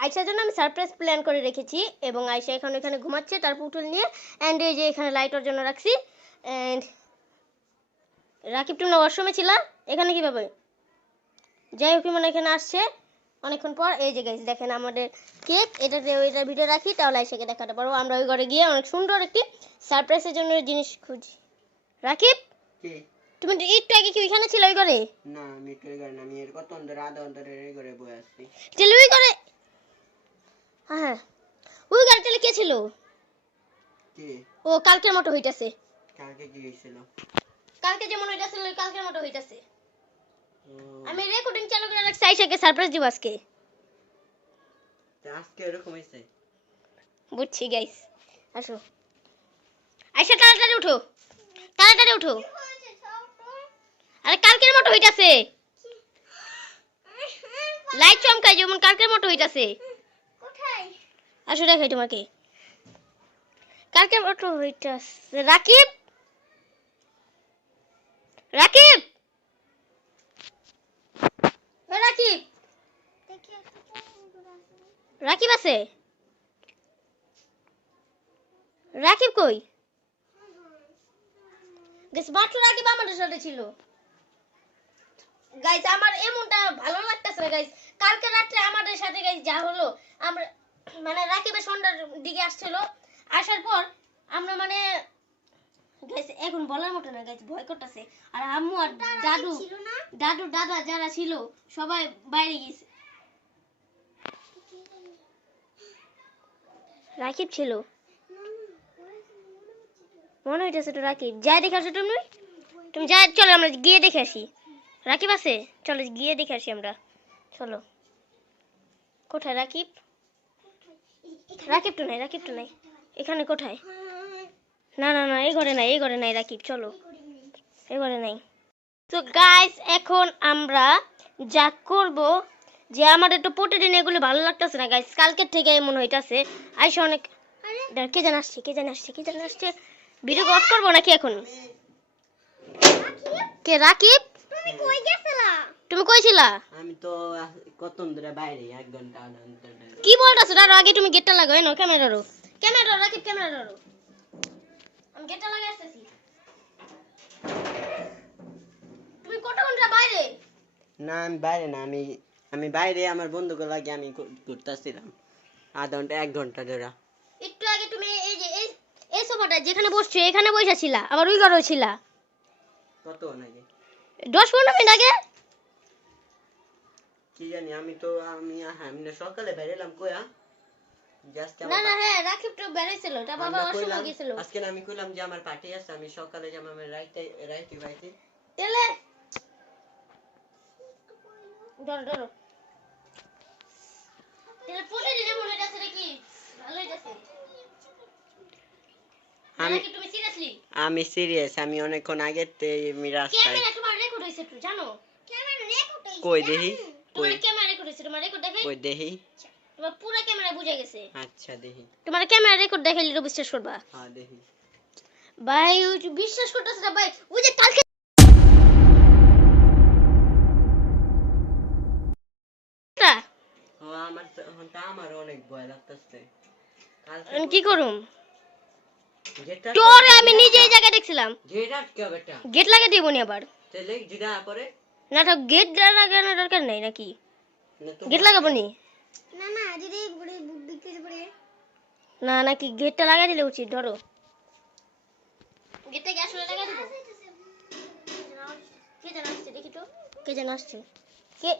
আয়সার জন্য আমি সারপ্রাইজ প্ল্যান করে রেখেছি এবং আয়সা এখন এখানে ঘুমাচ্ছে তার পুতুল নিয়ে অ্যান্ড এই যে এখানে লাইটের জন্য রাখছি অ্যান্ড রাকিব টুনা ওয়াশরুমে ছিল? এখানে কীভাবে? যাই হোক মানে এখানে আসছে। অনেকক্ষণ পর এই যে গাইস দেখেন আমাদের কেক এটাতে ওইটার ভিডিও রাখি তাহলে আয়সাকে দেখাতে পারব। আমরা ওই ঘরে গিয়ে অনেক সুন্দর একটি সারপ্রাইজের জন্য জিনিস খুঁজি। রাকিব? তুমি একটু আগে কি ওইখানে ছিল ওই ঘরে? না আমি ট্রে করে না আমি এর কত অন্তর আধা অন্তর এই করে বয়ে আসছি। তাহলে ওই ঘরে হ্যাঁ ওই ঘরে তাহলে কে ছিল? কি? ও কালকের মতো হইতাছে। কালকে কি হয়েছিল কালকে যেমন হইতাছে ওই কালকের মতো হইতাছে। আমি রেকর্ডিং চালু করে রাখছি আইসাকে সারপ্রাইজ দিব আজকে। আজকে এরকম হয়েছে বুঝছি গাইস আসো। আইসা তাড়াতাড়ি উঠো। তাড়াতাড়ি উঠো। আরে কালকের মতো হইতাছে। লাইট চমকাই যেমন কালকের মতো হইতাছে। আসো দেখাই তোমাকে। কালকের মতো হইতাছে রাকিব? রাকিব? ও রাকিব! রাকিব আছে? রাকিব কই? মাত্র রাকিব আমাদের সাথে ছিল। গাইস আমার এমনটা ভালো লাগতেছে না গাইস কালকে রাত্রে আমাদের সাথে গাইস যা হলো আমরা মানে রাকিবের সন্ধ্যার দিকে আসছিল। আসার পর আমরা মানে গাইস এখন বলার মতো না গাইস ভয় করতেছে। আর আম্মু আর দাদু দাদু দাদা যারা ছিল সবাই বাইরে গেছে। রাকিব ছিল? মনে হইতেছে তো রাকিব। যাই দেখে আসো তুমি। তুমি যাই চলো আমরা গিয়ে দেখে আসি। রাকিব আছে? চলো গিয়ে দেখে আসি আমরা। চলো। কোথায় রাকিব? রাকিব তো নাই, রাকিব তো নাই। এখানে কোথায়? না না না, এই ঘরে নাই, এই ঘরে নাই রাকিব, চলো। এই ঘরে নাই। তো গাইস এখন আমরা যা করব যে আমাদের তো প্রতিদিন এগুলো ভালো লাগতেছে না গাইস কালকের থেকে এমন হইতাছে। আইসা অনেক কে জানে আসছে, কে জানে আসছে, কে জানে আসছে। ভিডিও অফ করব নাকি এখন? কে, রাকিব? তুমি কই ছিলা আমি তো আস- কত ধরে বাইরে এক ঘণ্টা কি বলতাছো? দাঁড়ো আগে তুমি গেটটা লাগাও এনো ক্যামেরারও ক্যামেরা রাকিব ক্যামেরারও আমি গেটটা লাগাই আসতেছি। তুমি কত ঘণ্টা বাইরে? না আমি বাইরে না আমি আমি বাইরে আমার বন্ধুকে লাগে আমি ঘুরতেছিলাম। আধা ঘণ্টা এক ঘণ্টা ধরে। একটু আগে তুমি এই যে এই এই সোফাটা যেখানে বসছো এখানে বসে ছিলা আবার ওই ঘরেও ছিলা। কত নাকি দশ পনেরো মিনিট আগে? কি জানি আমি তো আমি আমি সকালে বেরোলাম কোয়া না না হ্যাঁ রাকিব তো তা বাবা অসময় গেছিল। আজকে আমি কইলাম যে আমার পার্টি আছে আমি সকালে যাব আমার রাইতে রাইতে বাইতে। তেলে ধরো ধরো। তেলে দিলে মনে যাচ্ছে নাকি? ভালোই যাচ্ছে আমি তুমি সিরিয়াসলি আমি সিরিয়াস আমি অনেকক্ষণ আগে আমি রাস্তায় ক্যামেরা তোমার রেকর্ড হইছে একটু জানো? ক্যামেরা রেকর্ড হইছে কই দেখি? তোমার ক্যামেরা রেকর্ড হইছে তোমার রেকর্ড দেখাই? কই দেখি তোমার পুরো ক্যামেরা বুঝে গেছে। আচ্ছা তোমার ক্যামেরা রেকর্ড দেখাইলে তো বিশ্বাস করবা? হ্যাঁ ভাই ওই বিশ্বাস করতেছ না ভাই ওই যে কালকে আমার অনেক ভয় লাগতেছে। কি করুম? তোরে আমি নিজে এই জায়গায় দেখছিলাম। গেট লাগিয়ে দিব নি আবার। তাহলে পরে না তো গেট লাগানোর দরকার নেই নাকি? গেট লাগাবো নি? না না যদি বুড়ি বিক্রি করে না নাকি গেটটা লাগা দিলে উচিত ধরো। গেটটা গ্যাস লাগা দিব? কে যেন আসছে দেখি তো। কে যেন আসছে? কে?